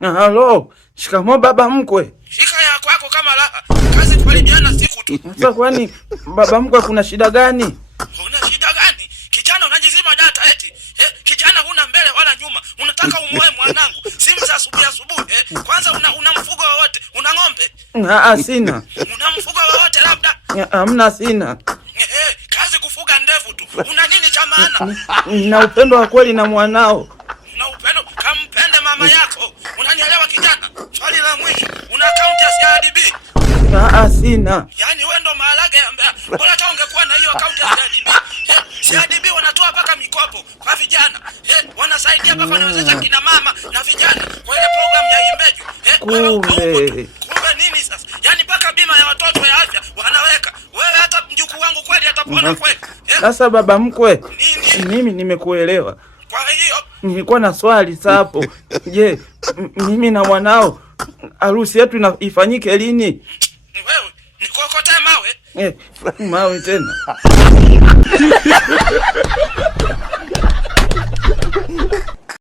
Halo, shikamoo baba mkwe. Shika ya kwako kama raha. Kazi kupaliana siku tu. Sasa kwani baba mkwe kuna shida gani? Una shida gani? Kijana unajizima data eti. Kijana huna mbele wala nyuma. Unataka umoe mwanangu. Simu za asubuhi. Kwanza una mfugo wowote? Una ng'ombe? Sina. Una mfugo wowote labda? Hamna, sina. Kazi kufuga ndevu tu. Una nini cha maana? Na upendo wa kweli na mwanao. Na upendo kampende mama yako. Unanielewa kijana? Swali la mwisho. Una account ya CRDB? Sina. Yaani wewe ndo maharage ya mbea. Bora hata ungekuwa na hiyo account ya CRDB. CRDB wanatoa paka mikopo kwa vijana. Wanasaidia paka wanawezesha kina mama na vijana kwa ile program ya Imbeju. Kumbe nini sasa? Yaani paka bima ya watoto ya afya wanaweka. Wewe hata mjukuu wangu kweli atapona kweli? Sasa baba mkwe, mimi nimekuelewa. Kwa hiyo nilikuwa na swali sapo. Je, mimi na mwanao harusi yetu ifanyike lini? Wewe nikokote mawe? Mawe tena.